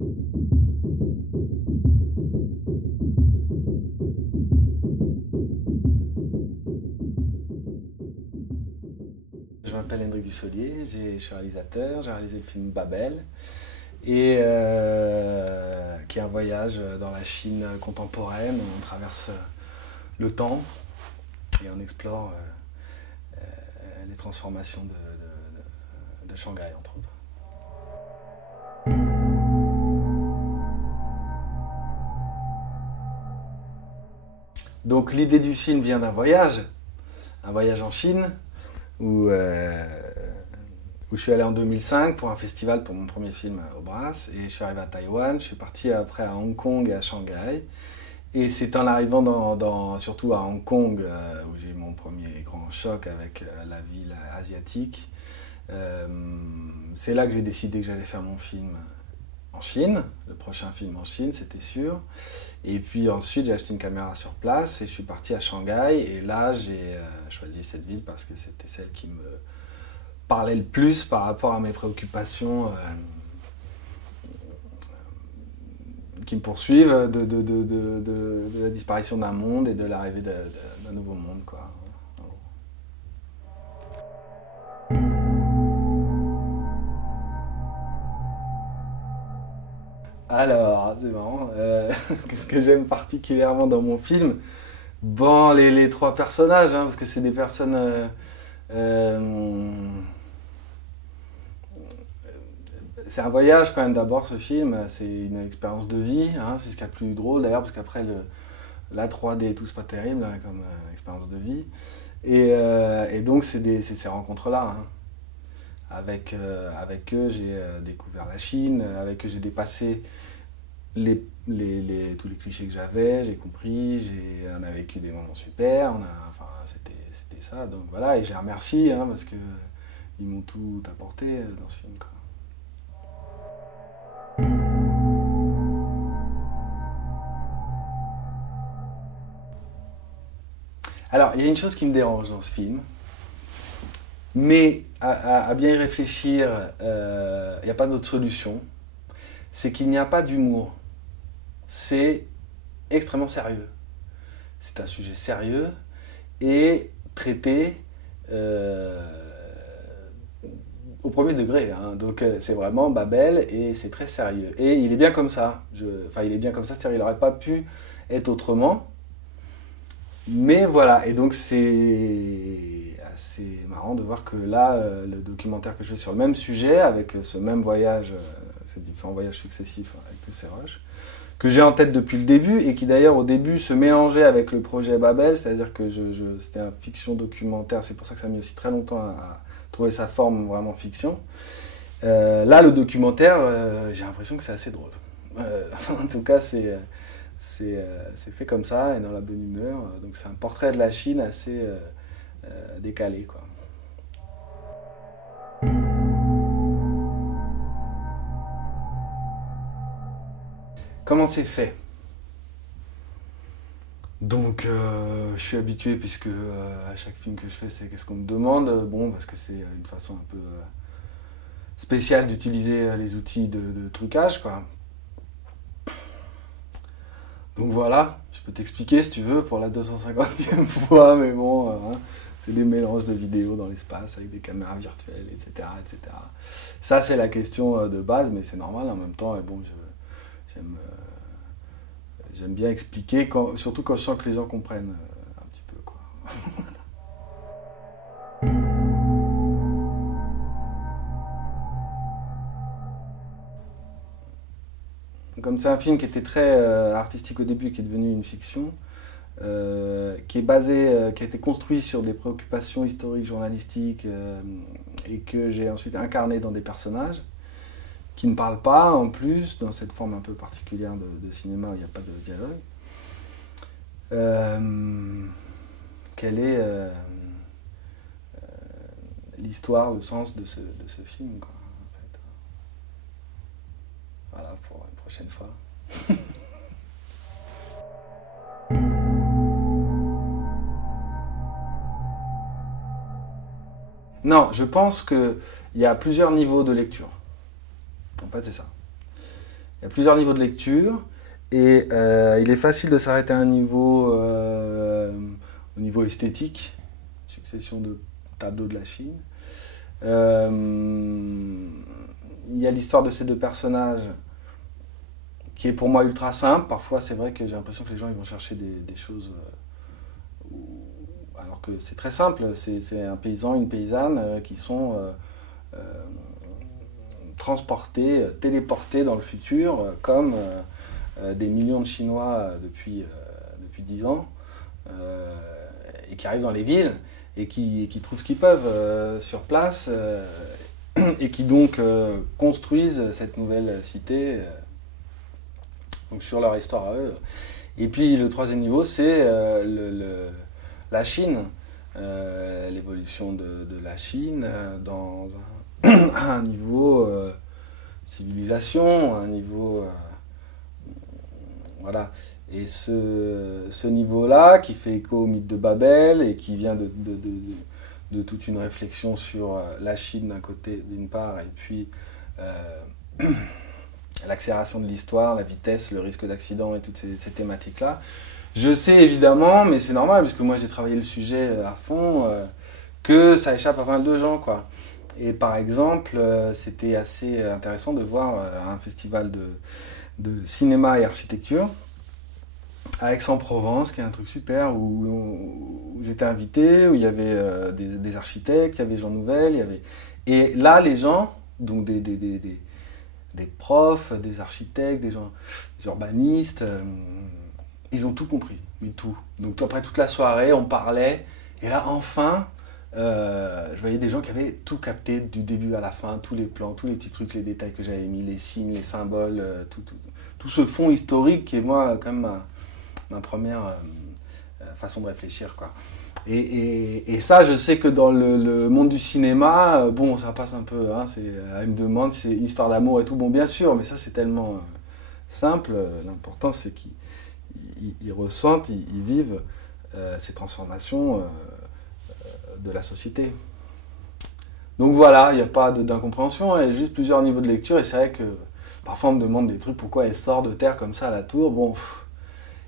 Je m'appelle Hendrik Dussolier, je suis réalisateur, j'ai réalisé le film Babel, et qui est un voyage dans la Chine contemporaine. On traverse le temps et on explore les transformations de Shanghai, entre autres. Donc l'idée du film vient d'un voyage en Chine, où je suis allé en 2005 pour un festival pour mon premier film au Brass, et je suis arrivé à Taïwan, je suis parti après à Hong Kong et à Shanghai. Et c'est en arrivant surtout à Hong Kong où j'ai eu mon premier grand choc avec la ville asiatique. C'est là que j'ai décidé que j'allais faire mon film en Chine, le prochain film en Chine, c'était sûr. Et puis ensuite j'ai acheté une caméra sur place et je suis parti à Shanghai, et là j'ai choisi cette ville parce que c'était celle qui me parlait le plus par rapport à mes préoccupations qui me poursuivent de la disparition d'un monde et de l'arrivée d'un nouveau monde, quoi. Alors, c'est marrant, qu'est-ce que j'aime particulièrement dans mon film? Bon, les trois personnages, hein, parce que c'est des personnes... c'est un voyage quand même d'abord, ce film, c'est une expérience de vie, hein, c'est ce qu'il y a de plus drôle d'ailleurs, parce qu'après la 3D et tout, c'est pas terrible hein, comme expérience de vie. Et donc c'est ces rencontres-là. Hein. Avec eux, j'ai découvert la Chine, avec eux j'ai dépassé tous les clichés que j'avais, j'ai compris, on a vécu des moments super, enfin, c'était ça, donc voilà, et je les remercie, hein, parce qu'ils m'ont tout apporté dans ce film, quoi. Alors, il y a une chose qui me dérange dans ce film, mais à bien y réfléchir, il n'y a pas d'autre solution, c'est qu'il n'y a pas d'humour. C'est extrêmement sérieux. C'est un sujet sérieux et traité au premier degré. Hein. Donc c'est vraiment Babel et c'est très sérieux. Et il est bien comme ça. Enfin, il est bien comme ça, c'est-à-dire qu'il n'aurait pas pu être autrement. Mais voilà, et donc c'est assez marrant de voir que là, le documentaire que je fais sur le même sujet, avec ce même voyage, ces différents voyages successifs avec tous ces rushs, que j'ai en tête depuis le début, et qui d'ailleurs au début se mélangeait avec le projet Babel, c'est-à-dire que c'était un fiction documentaire, c'est pour ça que ça a mis aussi très longtemps à trouver sa forme vraiment fiction. Là, le documentaire, j'ai l'impression que c'est assez drôle. En tout cas, c'est fait comme ça et dans la bonne humeur. Donc c'est un portrait de la Chine assez décalé, quoi. Comment c'est fait? Donc je suis habitué, puisque à chaque film que je fais, c'est qu'est-ce qu'on me demande. Bon, parce que c'est une façon un peu spéciale d'utiliser les outils de trucage, quoi. Donc voilà, je peux t'expliquer si tu veux pour la 250e fois, mais bon, hein, c'est des mélanges de vidéos dans l'espace avec des caméras virtuelles, etc. etc. Ça, c'est la question de base, mais c'est normal en même temps. Et bon, j'aime bien expliquer, surtout quand je sens que les gens comprennent un petit peu, quoi. Comme c'est un film qui était très artistique au début et qui est devenu une fiction, qui a été construit sur des préoccupations historiques, journalistiques, et que j'ai ensuite incarné dans des personnages qui ne parlent pas, en plus, dans cette forme un peu particulière de cinéma où il n'y a pas de dialogue. Quelle est l'histoire, le sens de ce film, quoi, en fait. Voilà, pour une prochaine fois. Non, je pense qu'il y a plusieurs niveaux de lecture. En fait, c'est ça. Il y a plusieurs niveaux de lecture. Et il est facile de s'arrêter à un niveau, au niveau esthétique, succession de tableaux de la Chine. Il y a l'histoire de ces deux personnages qui est pour moi ultra simple. Parfois, c'est vrai que j'ai l'impression que les gens ils vont chercher des choses alors que c'est très simple. C'est un paysan, une paysanne qui sont transportés, téléportés dans le futur comme des millions de Chinois depuis 10 ans et qui arrivent dans les villes et qui trouvent ce qu'ils peuvent sur place et qui donc construisent cette nouvelle cité donc sur leur histoire à eux. Et puis le troisième niveau, c'est la Chine, l'évolution de la Chine dans un niveau civilisation, un niveau... voilà. Et ce niveau-là, qui fait écho au mythe de Babel et qui vient de toute une réflexion sur la Chine d'un côté, d'une part, et puis l'accélération de l'histoire, la vitesse, le risque d'accident et toutes ces thématiques-là. Je sais évidemment, mais c'est normal, puisque moi j'ai travaillé le sujet à fond, que ça échappe à pas mal de gens, quoi. Et par exemple, c'était assez intéressant de voir un festival de cinéma et architecture à Aix-en-Provence, qui est un truc super, où j'étais invité, où il y avait des architectes, il y avait Jean Nouvel, il y avait... Et là, les gens, donc des profs, des architectes, des urbanistes, ils ont tout compris, mais tout. Donc après toute la soirée, on parlait, et là, enfin, je voyais des gens qui avaient tout capté du début à la fin, tous les plans, tous les petits trucs, les détails que j'avais mis, les signes, les symboles, tout ce fond historique qui est moi, quand même, ma première façon de réfléchir, quoi. Et ça, je sais que dans le monde du cinéma, bon, ça passe un peu, hein, elle me demande si c'est une histoire d'amour et tout, bon, bien sûr, mais ça, c'est tellement simple. L'important, c'est qu'ils ressentent, ils vivent ces transformations de la société. Donc voilà, il n'y a pas d'incompréhension, il y a juste plusieurs niveaux de lecture, et c'est vrai que parfois on me demande des trucs, pourquoi elle sort de terre comme ça à la tour, bon...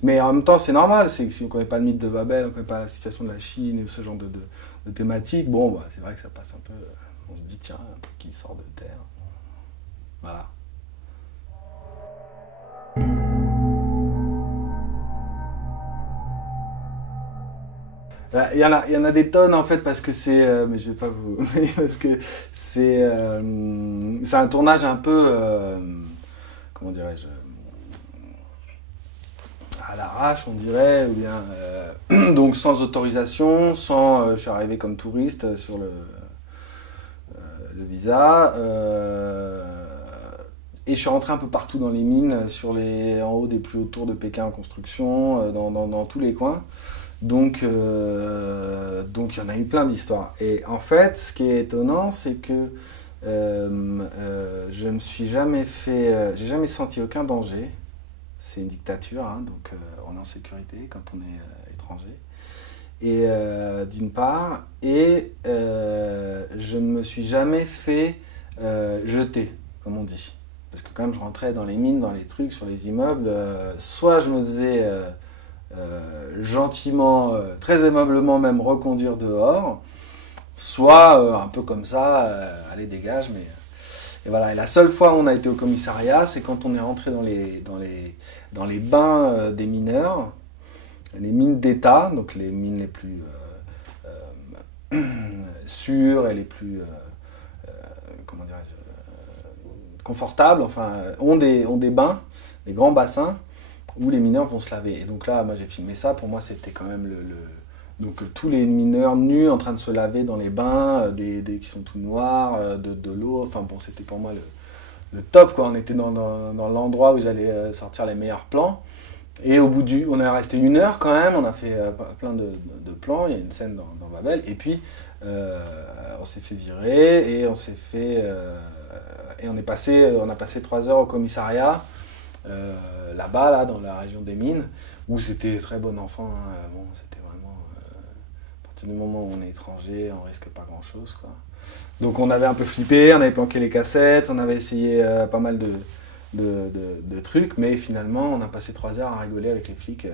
Mais en même temps, c'est normal, c'est que si on ne connaît pas le mythe de Babel, on ne connaît pas la situation de la Chine et ce genre de thématiques, bon, bah, c'est vrai que ça passe un peu... On se dit, tiens, un truc qui sort de terre. Voilà. Il y en a des tonnes en fait parce que c'est... mais je vais pas vous... parce que c'est un tournage un peu... comment dirais-je, à l'arrache, on dirait, ou bien donc sans autorisation, je suis arrivé comme touriste sur le visa, et je suis rentré un peu partout dans les mines, en haut des plus hauts tours de Pékin en construction, dans tous les coins. Donc il y en a eu plein d'histoires. Et en fait, ce qui est étonnant, c'est que je me suis jamais j'ai jamais senti aucun danger. C'est une dictature, hein, donc on est en sécurité quand on est étranger. Et d'une part, et je ne me suis jamais fait jeter, comme on dit. Parce que quand même, je rentrais dans les mines, dans les trucs, sur les immeubles. Soit je me faisais gentiment, très aimablement même reconduire dehors, soit un peu comme ça, allez dégage, mais... Et voilà. Et la seule fois où on a été au commissariat, c'est quand on est rentré dans les bains des mineurs, les mines d'État, donc les mines les plus sûres et les plus comment dirais-je, confortables, enfin, ont des bains, des grands bassins où les mineurs vont se laver. Et donc là, moi j'ai filmé ça, pour moi c'était quand même donc tous les mineurs nus en train de se laver dans les bains, qui sont tout noirs, de l'eau, enfin bon, c'était pour moi le top, quoi. On était dans l'endroit où j'allais sortir les meilleurs plans. Et on est resté 1 heure quand même, on a fait plein de plans, il y a une scène dans Babel, et puis on s'est fait virer, et on a passé 3 heures au commissariat, là-bas, là, dans la région des mines, où c'était très bon enfant, hein. Bon, c'était vraiment, à partir du moment où on est étranger, on risque pas grand-chose, quoi. Donc on avait un peu flippé, on avait planqué les cassettes, on avait essayé pas mal de trucs, mais finalement, on a passé 3 heures à rigoler avec les flics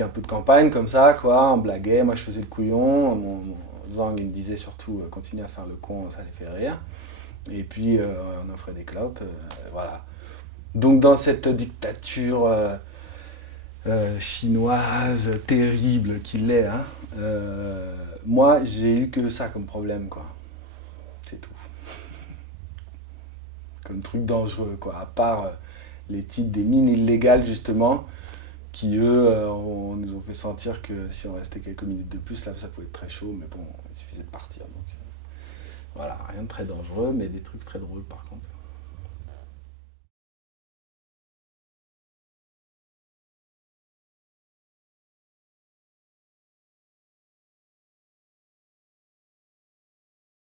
un peu de campagne, comme ça, quoi, on blaguait, moi je faisais le couillon, mon Zang, il me disait surtout, continue à faire le con, ça les fait rire, et puis on offrait des clopes, voilà. Donc dans cette dictature chinoise terrible qu'il est, hein, moi j'ai eu que ça comme problème, quoi. C'est tout. Comme truc dangereux, quoi. À part les types des mines illégales, justement, qui eux nous ont fait sentir que si on restait quelques minutes de plus, là ça pouvait être très chaud, mais bon, il suffisait de partir. Donc voilà, rien de très dangereux, mais des trucs très drôles par contre.